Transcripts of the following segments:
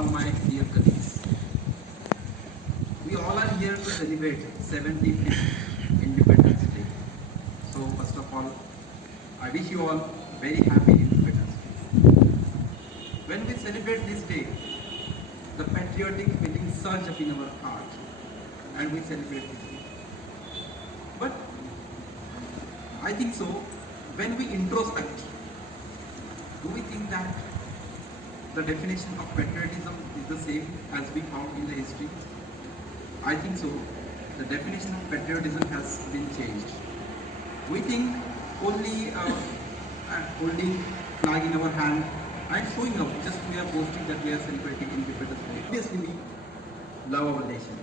all my dear colleagues. We all are here to celebrate 75th Independence Day. So first of all, I wish you all very happy Independence Day. When we celebrate this day, the patriotic feeling surge up in our heart and we celebrate this day. But I think so, when we introspect, do we think that the definition of patriotism is the same as we found in the history? I think so. The definition of patriotism has been changed. We think only holding flag in our hand and showing up, just we are boasting that we are celebrating Independence Day. Obviously, we love our nation.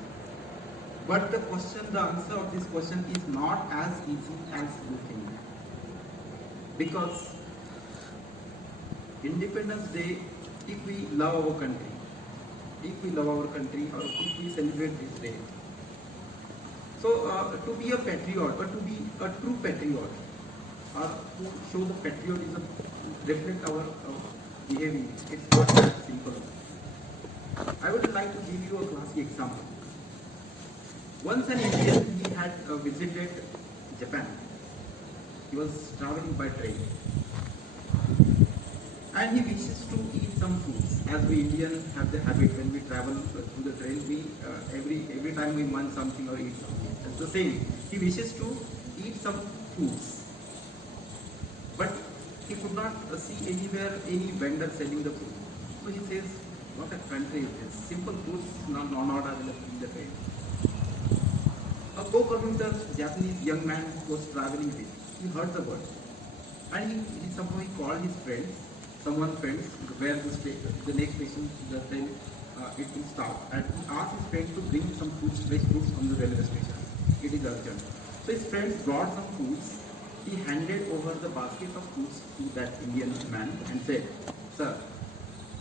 But the answer of this question is not as easy as you think. Because Independence Day, if we love our country, or if we celebrate this day, so to be a patriot or to be a true patriot, or to show the patriotism, reflect our behavior, it's not that simple. I would like to give you a classic example. Once an Indian, he had visited Japan. He was traveling by train. And he wishes to eat some foods. As we Indians have the habit when we travel through the train, we every time we munch something or eat something. It's the same. He wishes to eat some foods, but he could not see anywhere any vendor selling the food. So he says, "What a country is this? Simple foods not available in the train." A co-commuter, Japanese young man was traveling with. He heard the word, and he somehow called his friends. Friends, where the next station the train it will stop, and he asked his friend to bring some foods, fresh foods from the railway station. It is urgent. So his friends brought some foods. He handed over the basket of foods to that Indian man and said, "Sir,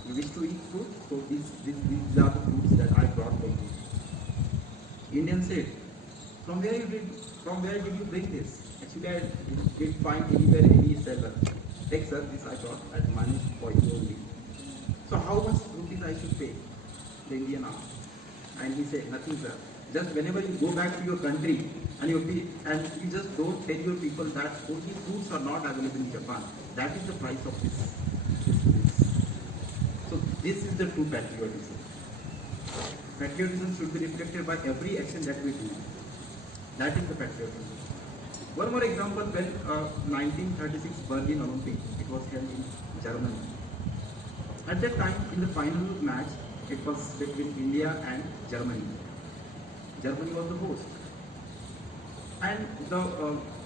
you wish to eat food? So these are the foods that I brought for you." Indian said, From where did you bring this? Actually, I didn't find anywhere any seller." "Take, sir, this I got at money for you only." "So how much rupees I should pay?" the Indian asked. And he said, "Nothing, sir. Just whenever you go back to your country and you just don't tell your people that only foods are not available in Japan. That is the price of this. So this is the true patriotism. Patriotism should be reflected by every action that we do. That is the patriotism. One more example, when 1936 Berlin Olympics, it was held in Germany. At that time, in the final match, it was between India and Germany. Germany was the host. And the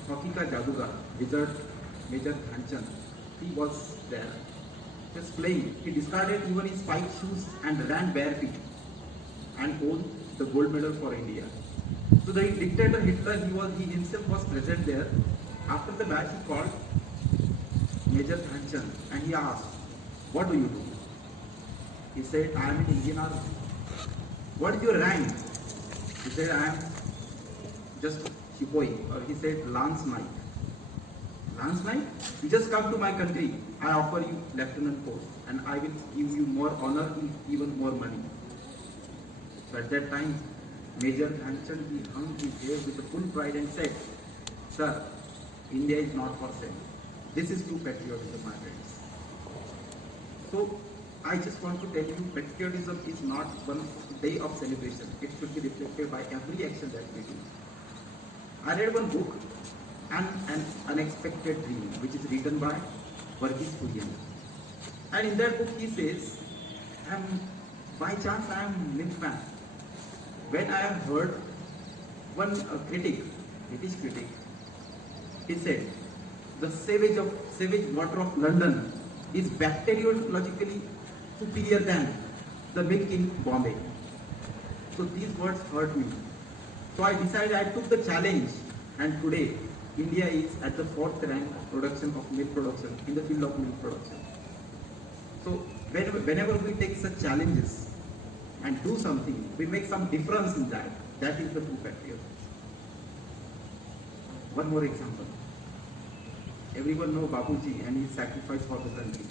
hockey ka jadugar, wizard Major Dhyanchand, he was there, just playing. He discarded even his spiked shoes and ran bare feet and won the gold medal for India. So the dictator Hitler, he himself was present there. After the match, he called Major Dhyanchand and he asked, "What do you do?" He said, "I am in Indian Army." "What is your rank?" He said, "I am just Sepoy," or he said, "Lance Knight." "Lance Knight? You just come to my country. I offer you lieutenant post and I will give you more honor and even more money." So at that time, Major Dhyanchand, he hung his head with full pride and said, "Sir, India is not for sale. This is true patriotism, my friends." So I just want to tell you, patriotism is not one day of celebration. It should be reflected by every action that we do. I read one book, An Unexpected Dream, which is written by Verghese Kurian. And in that book he says, by chance I am milkman. When I have heard one British critic, he said, "The sewage water of London is bacteriologically superior than the milk in Bombay." So these words hurt me. So I decided, I took the challenge, and today India is at the 4th rank of production of milk production in the field of milk production. So whenever we take such challenges and do something, we make some difference in that. That is the true patriotism. One more example. Everyone knows Bapuji and his sacrifice for the country.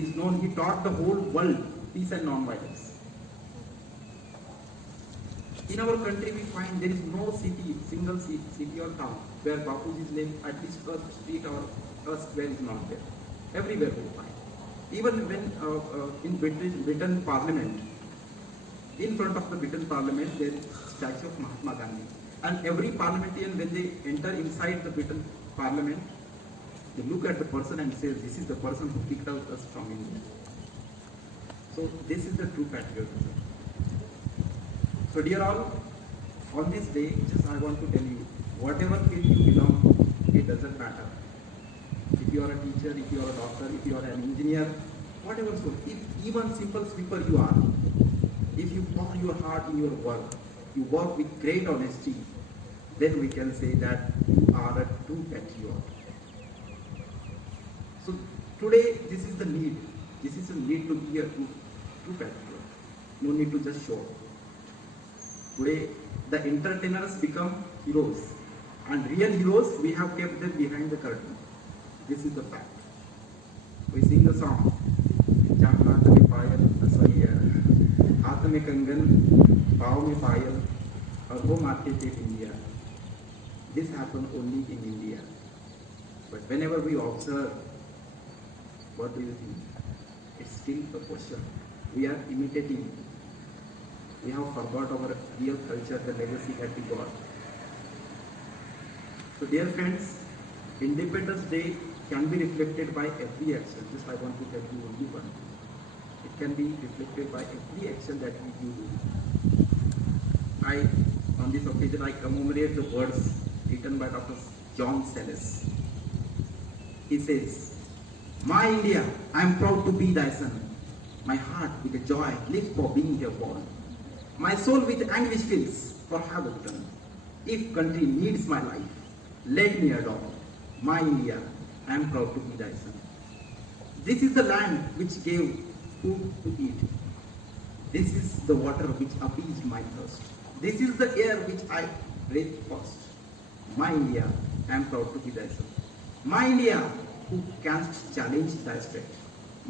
It's known he taught the whole world peace and non-violence. In our country, we find there is no city or town where Bapuji's name, at least a street or a square, is not there. Everywhere we find. Even when in Britain Parliament, in front of the Britain Parliament, there is a statue of Mahatma Gandhi. And every parliamentarian, when they enter inside the Britain Parliament, they look at the person and say, this is the person who picked out us from India. So this is the true patriotism. So dear all, on this day, just I want to tell you, whatever field you belong to, it doesn't matter. If you are a teacher, if you are a doctor, if you are an engineer, whatever so, if even simple sweeper you are, if you pour your heart in your work, you work with great honesty, then we can say that you are a true patriot. So today, this is the need. This is the need to be a true patriot. No need to just show. Today, the entertainers become heroes. And real heroes, we have kept them behind the curtain. This is the fact. We sing the song. हाथ में कंगन, पाँव में पायल, और वो माथे पे बिंदिया. This happens only in India. But whenever we observe, what do you think? It's still a question. We are imitating. We have forgot our real culture, the legacy that we got. So dear friends, Independence Day can be reflected by every action. Just I want to tell you only one. It can be reflected by every action that we do. On this occasion, I commemorate the words written by Dr. John Selous. He says, "My India, I am proud to be thy son. My heart with a joy lives for being here born. My soul with anguish fills for havoc done. If country needs my life, let me adore. My India, I am proud to be thy son." This is the land which gave food to eat. This is the water which appeased my thirst. This is the air which I breathed first. My India, I am proud to be thy son. My India, who canst challenge thy strength.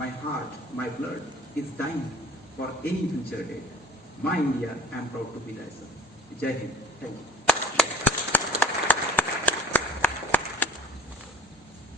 My heart, my blood is thine for any future day. My India, I am proud to be thy son. Jai Hind. Thank you.